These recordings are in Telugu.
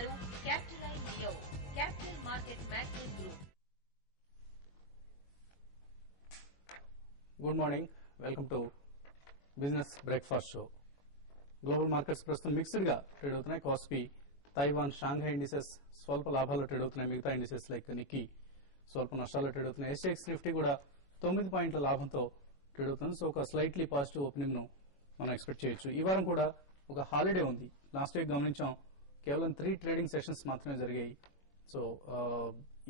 వారు capital I neo capital market magazine group. Good morning, welcome to business breakfast show. Global markets ప్రస్తుతం మిక్స్డ్ గా ట్రేడ్ అవుతున్నాయి. కాస్పీ, తైవాన్, షాంఘై ఇండిసెస్ స్వల్ప లాభాల్లో ట్రేడ్ అవుతున్నాయి. మిగతా ఇండిసెస్ లైక్ నిక్కీ స్వల్ప నష్టాల్లో ట్రేడ్ అవుతున్నాయి. ఎస్ఎక్స్ నిఫ్టీ కూడా 9 పాయింట్ల లాభంతో ట్రేడ్ అవుతుంది. సో ఒక స్లైట్లీ పాజిటివ్ ఓపెనింగ్ ను మనం ఎక్స్పెక్ట్ చేయొచ్చు. ఈ వారం కూడా ఒక హాలిడే ఉంది. లాస్ట్ వీక్ గమనించాం, కేవలం 3 ట్రేడింగ్ సెషన్స్ మాత్రమే జరిగాయి. సో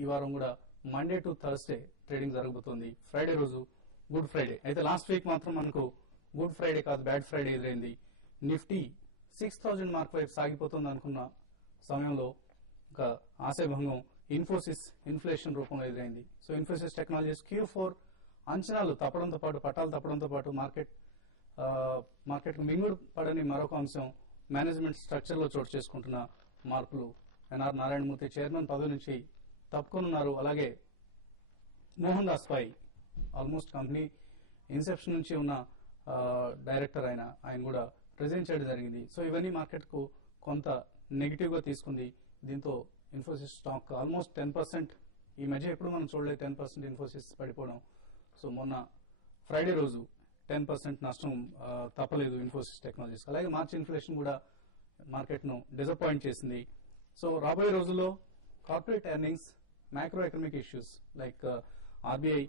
ఈ వారం కూడా మండే టు థర్స్డే ట్రేడింగ్ జరగబోతోంది. ఫ్రైడే రోజు గుడ్ ఫ్రైడే. అయితే లాస్ట్ వీక్ మాత్రం మనకు గుడ్ ఫ్రైడే కాదు, బ్యాడ్ ఫ్రైడే ఎదురైంది. నిఫ్టీ 6000 మార్క్ వైపు సాగిపోతుంది అనుకున్న సమయంలో ఒక ఆశాభంగం ఇన్ఫోసిస్ ఇన్ఫ్లేషన్ రూపంలో ఎదురైంది. సో ఇన్ఫోసిస్ టెక్నాలజీస్ Q4 అంచనాలు తప్పడంతో పాటు, పట్టాలు తప్పడంతో పాటు మార్కెట్ మింగుడు పడని మరొక అంశం మేనేజ్మెంట్ స్ట్రక్చర్ లో చోటు చేసుకుంటున్న మార్పులు. ఎన్ఆర్ నారాయణమూర్తి చైర్మన్ పదవి నుంచి తప్పుకొనున్నారు. అలాగే మోహన్ దాస్ పై ఆల్మోస్ట్ కంపెనీ ఇన్సెప్షన్ నుంచి ఉన్న డైరెక్టర్ ఆయన కూడా రిజైన్ చేయడం జరిగింది. సో ఇవన్నీ మార్కెట్ కు కొంత నెగిటివ్ గా తీసుకుంది. దీంతో ఇన్ఫోసిస్ స్టాక్ ఆల్మోస్ట్ 10%, ఈ మధ్య ఎప్పుడు మనం చూడలేదు 10% ఇన్ఫోసిస్ పడిపోవడం. సో మొన్న ఫ్రైడే రోజు 10% నష్టం తప్పలేదు ఇన్ఫోసిస్ టెక్నాలజీస్. అలాగే మార్చ్ ఇన్ఫ్లేషన్ కూడా మార్కెట్ ను డిసప్పాయింట్ చేసింది. సో రాబోయే రోజుల్లో corporate earnings, macro economic issues like RBI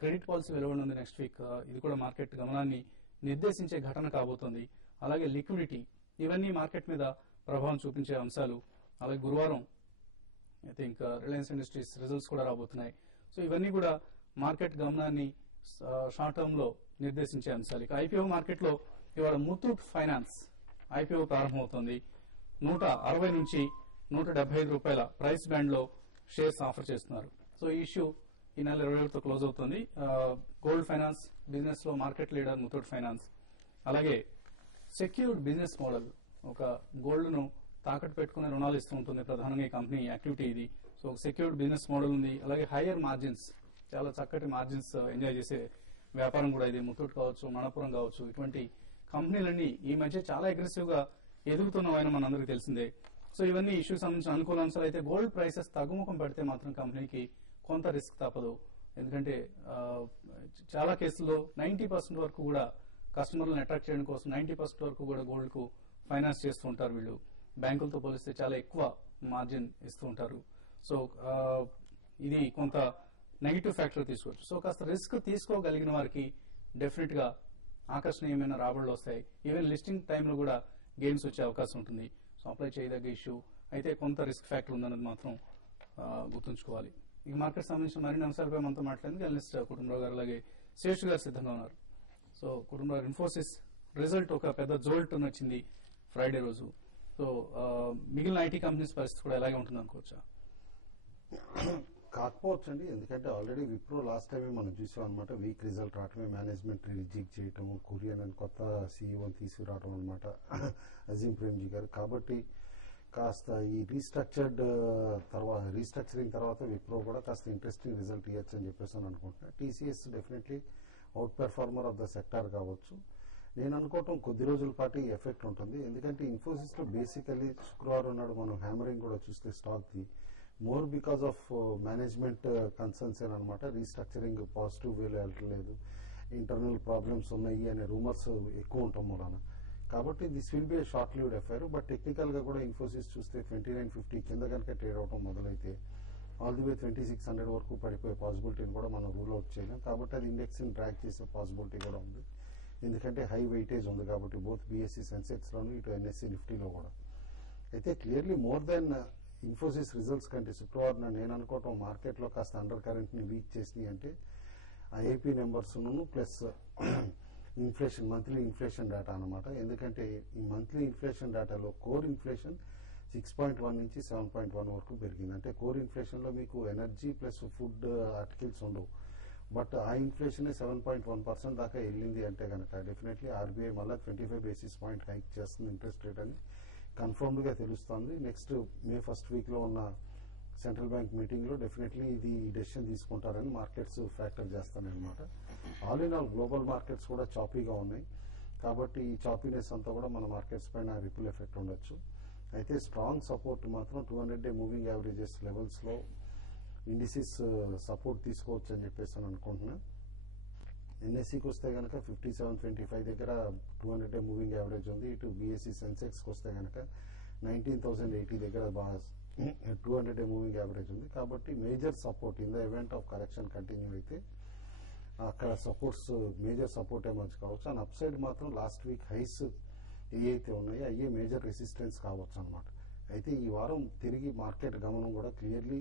credit policy వెలువడనుంది నెక్స్ట్ వీక్. ఇది కూడా మార్కెట్ గమనాన్ని నిర్దేశించే ఘటన కాబోతోంది. అలాగే లిక్విడిటీ, ఇవన్నీ మార్కెట్ మీద ప్రభావం చూపించే అంశాలు. అలాగే గురువారం I think Reliance Industries results కూడా రాబోతున్నాయి. సో ఇవన్నీ కూడా మార్కెట్ గమనాన్ని షార్ట్ టర్మ్ లో నిర్దేశించే అంశాలు. ఇక ఐపీఓ మార్కెట్ లో ఇవాళ ముతూట్ ఫైనాన్స్ ఐపీఓ ప్రారంభమవుతోంది. 160 నుంచి 175 రూపాయల ప్రైస్ బ్యాండ్ లో షేర్స్ ఆఫర్ చేస్తున్నారు. సో ఈ ఇష్యూ ఈ నెల 27తో క్లోజ్ అవుతుంది. గోల్డ్ ఫైనాన్స్ బిజినెస్ లో మార్కెట్ లీడర్ ముతూట్ ఫైనాన్స్. అలాగే సెక్యూర్డ్ బిజినెస్ మోడల్, ఒక గోల్డ్ ను తాకట్టు పెట్టుకునే రుణాలు ఇస్తూ ఉంటుంది ప్రధానంగా ఈ కంపెనీ యాక్టివిటీ ఇది. సో సెక్యూర్డ్ బిజినెస్ మోడల్ ఉంది. అలాగే హైయర్ మార్జిన్స్, చాలా చక్కటి మార్జిన్స్ ఎంజాయ్ చేసే వ్యాపారం కూడా ఇది. ముతూట్ కావచ్చు, మణపురం కావచ్చు, ఇటువంటి కంపెనీలన్నీ ఈ మధ్య చాలా అగ్రెసివ్ గా ఎదుగుతున్నాయని మనందరికీ తెలిసిందే. సో ఇవన్నీ ఇష్యూస్ సంబంధించిన అనుకూల అంశాలు. అయితే గోల్డ్ ప్రైసెస్ తగ్గుముఖం పెడితే మాత్రం కంపెనీకి కొంత రిస్క్ తప్పదు. ఎందుకంటే చాలా కేసుల్లో 90% వరకు కూడా కస్టమర్లను అట్రాక్ట్ చేయడం కోసం 90% వరకు కూడా గోల్డ్ కు ఫైనాన్స్ చేస్తూ ఉంటారు వీళ్ళు. బ్యాంకులతో పోలిస్తే చాలా ఎక్కువ మార్జిన్ ఇస్తూ ఉంటారు. సో ఇది కొంత నెగిటివ్ ఫ్యాక్టర్ తీసుకోవచ్చు. సో కాస్త రిస్క్ తీసుకోగలిగిన వారికి డెఫినెట్ గా ఆకర్షణీయమైన రాబడులు వస్తాయి. ఈవెన్ లిస్టింగ్ టైంలో కూడా గెయిన్స్ వచ్చే అవకాశం ఉంటుంది. సో అప్లై చేయదగ్గ ఇష్యూ. అయితే కొంత రిస్క్ ఫ్యాక్టర్ ఉందన్నది మాత్రం గుర్తుంచుకోవాలి. ఇక మార్కెట్ సంబంధించిన మరిన్ని అంశాలపై మనతో మాట్లాడేందుకు అనలిస్ట్ కుటుంబరావు గారు, అలాగే శేష్ గారు సిద్ధంగా ఉన్నారు. సో కుటుంబరావు, ఇన్ఫోసిస్ రిజల్ట్ ఒక పెద్ద జోల్ట్ వచ్చింది ఫ్రైడే రోజు. సో మిగిలిన ఐటీ కంపెనీస్ పరిస్థితి కూడా ఎలాగే ఉంటుంది అనుకోవచ్చా? కాకపోవచ్చు అండి, ఎందుకంటే ఆల్రెడీ విప్రో లాస్ట్ టైమే మనం చూసాం అనమాట. వీక్ రిజల్ట్ రావటమే, మేనేజ్మెంట్ రిజెక్ట్ చేయటం, కొరియన్ అని కొత్త సీఈఓని తీసుకురావడం అనమాట అజీం ప్రేమ్జీ గారు. కాబట్టి కాస్త ఈ రీస్ట్రక్చరింగ్ తర్వాత విప్రో కూడా కాస్త ఇంట్రెస్టింగ్ రిజల్ట్ ఇవ్వచ్చు అని చెప్పేసి అనుకుంటున్నా. TCS definitely out performer of the sector కావచ్చు. నేను అనుకోవటం కొద్ది రోజుల పాటు ఈ ఎఫెక్ట్ ఉంటుంది. ఎందుకంటే ఇన్ఫోసిస్ లో బేసికలీ శుక్రవారం నాడు మనం హ్యామరింగ్ కూడా చూస్తే stock the more because of management concerns అనమాట. రీస్ట్రక్చరింగ్ పాజిటివ్ వేలో వెళ్ళట్లేదు, ఇంటర్నల్ ప్రాబ్లమ్స్ ఉన్నాయి అనే రూమర్స్ ఎక్కువ ఉంటాం మూలన. కాబట్టి this will be short lived affair. But technical గా కూడా ఇన్ఫోసిస్ చూస్తే 2950 కింద కనుక ట్రేడ్ అవడం మొదలైతే ఆల్ ది వే 2600 వరకు పడిపోయే పాసిబిలిటీని కూడా మనం రూల్ అవుట్ చేయలేం. కాబట్టి అది ఇండెక్స్ ని ట్రాక్ చేసే పాసిబిలిటీ కూడా ఉంది. ఎందుకంటే హై వెయిటేజ్ ఉంది కాబట్టి బోత్ బీఎస్సీ సెన్సెక్స్ లోను, ఇటు ఎన్ఎస్సీ నిఫ్టీలో కూడా. అయితే clearly more than Infosys results కంటే శుక్రవారం నేను అనుకోవటం మార్కెట్ లో కాస్త అండర్ కరెంట్ ని వీక్ చేసినాయి అంటే IIP numbers plus inflation, monthly inflation data అనమాట. ఎందుకంటే ఈ మంత్లీ ఇన్ఫ్లేషన్ డేటాలో కోర్ ఇన్ఫ్లేషన్ 6.1 నుంచి 7.1 వరకు పెరిగింది. అంటే కోర్ ఇన్ఫ్లేషన్ లో మీకు ఎనర్జీ ప్లస్ ఫుడ్ ఆర్టికల్స్ ఉండవు. బట్ ఆ ఇన్ఫ్లేషన్ 7.1% దాకా వెళ్ళింది అంటే కనుక డెఫినెట్లీ ఆర్బీఐ మళ్ళీ 25 బేసిస్ పాయింట్ హైక్ చేస్తుంది ఇంట్రెస్ట్ రేట్ అని కన్ఫర్మ్డ్ గా తెలుస్తోంది. నెక్స్ట్ మే 1st వీక్ లో ఉన్న సెంట్రల్ బ్యాంక్ మీటింగ్ లో డెఫినెట్లీ ఇది డెసిషన్ తీసుకుంటారని మార్కెట్స్ ఫ్యాక్టర్ చేస్తానన్నమాట. All in all global markets కూడా చాపీగా ఉన్నాయి. కాబట్టి ఈ చాపీనెస్ అంతా కూడా మన మార్కెట్స్ పైన రిపుల్ ఎఫెక్ట్ ఉండొచ్చు. అయితే స్ట్రాంగ్ సపోర్ట్ మాత్రం 200-day మూవింగ్ యావరేజెస్ లెవెల్స్లో ఇండిసిస్ సపోర్ట్ తీసుకోవచ్చు అని చెప్పేసి అని అనుకుంటున్నా. ఎన్ఎస్సికి వస్తే కనుక 5725 దగ్గర 200-day మూవింగ్ యావరేజ్ ఉంది. ఇటు బిఎస్సి సెన్సెక్స్కి వస్తే కనుక 19,080 దగ్గర 200-day మూవింగ్ యావరేజ్ ఉంది. కాబట్టి major support in the event of correction continue అయితే అక్కడ సపోర్ట్స్ మేజర్ సపోర్ట్ ఎమర్జ్ కావచ్చు. అండ్ అప్ సైడ్ మాత్రం లాస్ట్ వీక్ హైస్ ఏవైతే ఉన్నాయో అయ్యే మేజర్ రెసిస్టెన్స్ కావచ్చు అనమాట. అయితే ఈ వారం తిరిగి మార్కెట్ గమనం కూడా క్లియర్లీ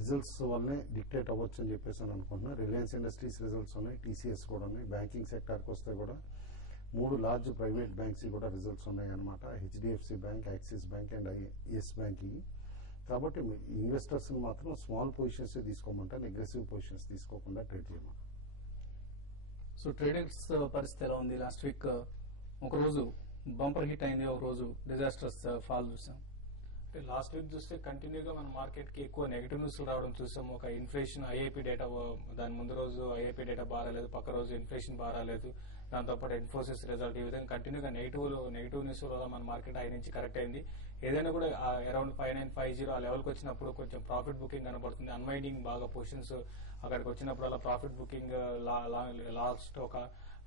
రిజల్ట్స్ వల్లనే డిక్టేట్ అవ్వచ్చు అని చెప్పేసి అని అనుకుంటున్నా. రిలయన్స్ ఇండస్ట్రీస్ రిజల్ట్స్ ఉన్నాయి, టీసీఎస్ కూడా ఉన్నాయి. బ్యాంకింగ్ సెక్టార్కి వస్తే కూడా 3 లార్జ్ ప్రైవేట్ బ్యాంక్స్ కూడా రిజల్ట్స్ ఉన్నాయి అనమాట. HDFC bank, Axis bank and Yes bank. కాబట్టి ఇన్వెస్టర్స్ మాత్రం స్మాల్ పొజిషన్స్ తీసుకోమంటారు, అగ్రెసివ్ పొజిషన్స్ తీసుకోకుండా ట్రేడ్ చేయమంటారు. సో ట్రేడర్స్ పరిస్థితి ఎలా ఉంది? లాస్ట్ వీక్ ఒక రోజు బంపర్ హిట్ అయింది, ఒక రోజు డిజాస్టర్స్ ఫాల్ చూసాం. లాస్ట్ వీక్ చూస్తే కంటిన్యూగా మన మార్కెట్ కి ఎక్కువ నెగిటివ్ న్యూస్ రావడం చూసాం. ఒక ఇన్ఫ్లేషన్ ఐఐపీ డేటా, దాని ముందు రోజు ఐఐపీ డేటా బారాలేదు, పక్క రోజు ఇన్ఫ్లేషన్ బారాలేదు, దాంతోపాటు ఇన్ఫోసిస్ రిజల్ట్, ఈ విధంగా కంటిన్యూగా నెగిటివ్ న్యూస్ వల్ల మన మార్కెట్ ఐ నుంచి కరెక్ట్ అయింది. ఏదైనా కూడా అరౌండ్ 5950 ఆ లెవెల్కి వచ్చినప్పుడు కొంచెం ప్రాఫిట్ బుకింగ్ కనబడుతుంది. అన్వైండింగ్ బాగా పొజిషన్స్ అక్కడికి వచ్చినప్పుడు అలా ప్రాఫిట్ బుకింగ్ లాస్ట్ ఒక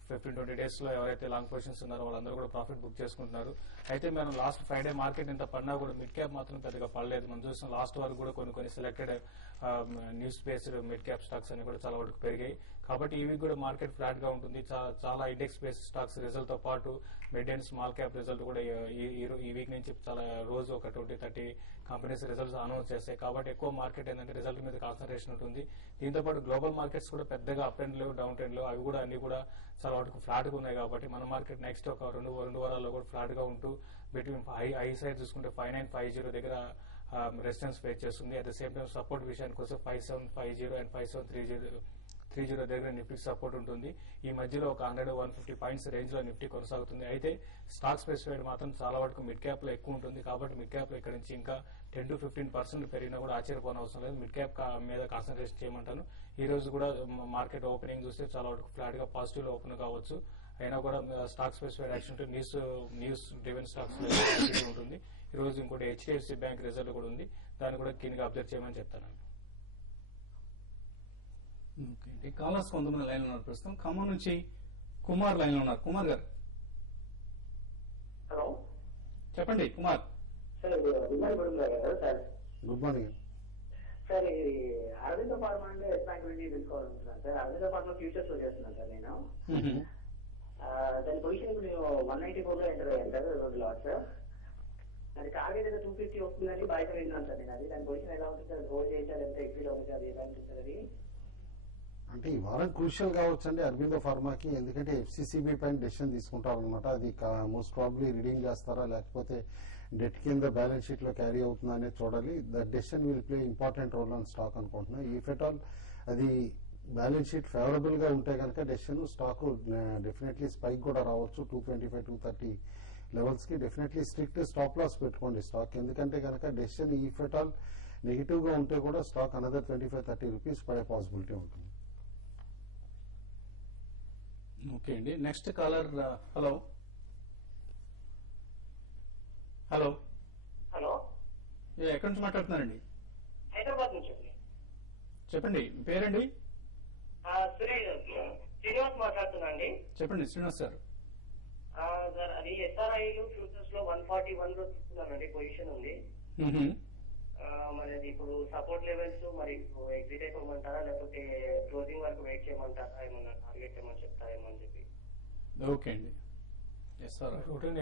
15-20 days లో ఎవరైతే లాంగ్ పొజిషన్స్ ఉన్నారో వాళ్ళందరూ కూడా ప్రాఫిట్ బుక్ చేసుకుంటున్నారు. అయితే మనం లాస్ట్ ఫ్రైడే మార్కెట్ ఇంత పడినా కూడా మిడ్ క్యాప్ మాత్రం పెద్దగా పడలేదు. మనం చూసిన లాస్ట్ వరకు కూడా కొన్ని selected news based mid cap stocks అన్ని కూడా చాలా వరకు పెరిగాయి. కాబట్టి ఈ వీక్ కూడా మార్కెట్ ఫ్లాట్ గా ఉంటుంది. చాలా ఇండెక్స్ బేస్డ్ స్టాక్స్ రిజల్ట్ తో పాటు mid and small cap result కూడా ఈ వీక్ నుంచి చాలా రోజు ఒక 20-30 కంపెనీస్ రిజల్ట్స్ అనౌన్స్ చేస్తాయి. కాబట్టి ఎక్కువ మార్కెట్ ఏంటంటే రిజల్ట్ మీద కాన్సన్ట్రేషన్ ఉంటుంది. దీంతో పాటు గ్లోబల్ మార్కెట్స్ కూడా పెద్దగా అప్ అండ్ లేవు, డౌన్ ట్రెండ్ లేవు, అవి కూడా అన్ని కూడా చాలా వరకు ఫ్లాట్ గా ఉన్నాయి. కాబట్టి మన మార్కెట్ నెక్స్ట్ ఒక రెండు వారాల్లో కూడా ఫ్లాట్ గా ఉంటూ బిట్వీన్ హై సైడ్ చూసుకుంటే 5950 దగ్గర రెసిస్టెన్స్ ఫేస్ చేస్తుంది. At the same time support విషయానికి వస్తే 5750 అండ్ 5730 దగ్గర నిఫ్టీ సపోర్ట్ ఉంటుంది. ఈ మధ్యలో ఒక 100-150 పాయింట్స్ రేంజ్ లో నిఫ్టీ కొనసాగుతుంది. అయితే స్టాక్ స్పెసిఫైడ్ మాత్రం చాలా వరకు మిడ్ క్యాప్ లో ఎక్కువ ఉంటుంది. కాబట్టి మిడ్ క్యాప్ లో ఇక్కడ నుంచి ఇంకా 10-15% పెరిగినా కూడా ఆశ్చర్యపోని అవసరం లేదు. మిడ్ క్యాప్ మీద కాన్సన్ట్రేషన్ చేయమంటాను. ఈ రోజు కూడా మార్కెట్ ఓపెనింగ్ చూస్తే చాలా వరకు ఫ్లాట్ గా పాజిటివ్ లో ఓపెన్ కావచ్చు. అయినా కూడా stock specified action news driven stocks ఉంటుంది. ఈ రోజు ఇంకోటి హెచ్డిఎఫ్సి బ్యాంక్ రిజల్ట్ కూడా ఉంది, దాన్ని కూడా కీన్ గా అబ్జర్వ్ చేయమని చెప్తాను. ఓకే, కాలర్స్ కొంతమంది లైన్ ఉన్నారు. ప్రస్తుతం ఖమ్మం నుంచి కుమార్ లైన్ లో ఉన్నారు. కుమార్ గారు హలో, చెప్పండి. Kumar sir sir good morning sir, ఇది అరవింద ఫార్మా అంటే ఎస్ బ్యాంక్ నుండి తీసుకోవాలనుకుంటున్నాను సార్. అరవింద ఫార్మా ఫ్యూచర్స్ లో చేస్తున్నాను సార్ నేను. దాని పొజిషన్ ఇప్పుడు నేను 194 లో ఎంటర్ అయ్యాను సార్, 2 లాట్ సార్. అది టార్గెట్ అయితే 250 వస్తుందని బయట విన్నాను సార్ నేను. అది దాని పొజిషన్ ఎలా ఉంటుంది సార్? హోల్డ్ చేయాలి, ఎంత ఎక్విటీ ఉంది సార్, ఎలా ఉంటుంది సార్ అది? అంటే ఈ వారం క్రూషియల్ కావచ్చండి అరబిందో ఫార్మాకి. ఎందుకంటే ఎఫ్సిసిబి పైన డెసిషన్ తీసుకుంటారనమాట. అది మోస్ట్ ప్రాబ్లీ రిడీమ్ చేస్తారా లేకపోతే డెట్ కింద బ్యాలెన్స్ షీట్ లో క్యారీ అవుతుందా అనేది చూడాలి. That decision will play important roll on stock అనుకుంటున్నా. ఇఫ్ ఎట్ ఆల్ అది బ్యాలెన్స్ షీట్ ఫేవరబుల్ గా ఉంటే కనుక డెసిషన్ స్టాక్ డెఫినెట్లీ స్పైక్ కూడా రావచ్చు. 225-230 లెవెల్స్ కి డెఫినెట్లీ స్ట్రిక్ట్ స్టాప్ లాస్ పెట్టుకోండి స్టాక్. ఎందుకంటే కనుక decision if at all negative గా ఉంటే కూడా స్టాక్ అనదర్ 25-30 రూపీస్ పడే పాసిబిలిటీ ఉంటుంది. ఓకే అండి, next caller. Hello hello hello, ఎక్కడి నుంచి మాట్లాడుతున్నారండి? హైదరాబాద్ నుంచి అండి. చెప్పండి, పేరండి? శ్రీనివాస్ మాట్లాడుతున్నా అండి. చెప్పండి శ్రీనివాస్ గారు. సార్, అది ఎస్ఆర్ఐలు ఫ్యూచర్స్ లో 141 లో తీసుకున్నానండి, పొజిషన్ ఉంది. మరి అది ఇప్పుడు సపోర్ట్ లెవెల్స్ మరి ఎగ్జిట్ అయిపోమంటారా లేకపోతే క్లోజింగ్ వరకు వెయిట్ చేయమంటారా, ఏమన్నా టార్గెట్ ఏమని చెప్తారేమో అని చెప్పి. ఓకే అండి.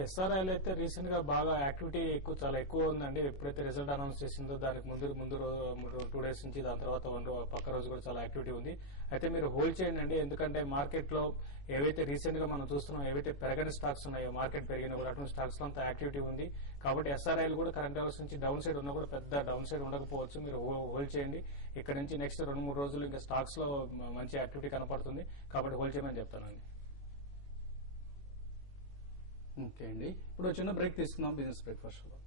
ఎస్ఆర్ఐలు అయితే రీసెంట్ గా బాగా యాక్టివిటీ చాలా ఎక్కువ ఉందండి. ఎప్పుడైతే రిజల్ట్ అనౌన్స్ చేసిందో దానికి ముందు 2 days నుంచి, దాని తర్వాత పక్క రోజు కూడా చాలా యాక్టివిటీ ఉంది. అయితే మీరు హోల్డ్ చేయండి, ఎందుకంటే మార్కెట్ లో ఏవైతే రీసెంట్ గా మనం చూస్తున్నాం, ఏవైతే పెరగని స్టాక్స్ ఉన్నాయో, మార్కెట్ పెరిగిన కూడా అటువంటి స్టాక్స్ లో అంత యాక్టివిటీ ఉంది. కాబట్టి ఎస్ఆర్ఐలు కూడా కరెంట్ లెవెల్స్ నుంచి డౌన్ సైడ్ ఉన్నా కూడా పెద్ద డౌన్ సైడ్ ఉండకపోవచ్చు. మీరు హోల్డ్ చేయండి. ఇక్కడ నుంచి నెక్స్ట్ 2-3 రోజులు ఇంకా స్టాక్స్ లో మంచి యాక్టివిటీ కనపడుతుంది. కాబట్టి హోల్డ్ చేయమని చెప్తానండి. ఓకే అండి, ఇప్పుడు చిన్న బ్రేక్ తీసుకుందాం బిజినెస్ బ్రేక్ఫాస్ట్ లో.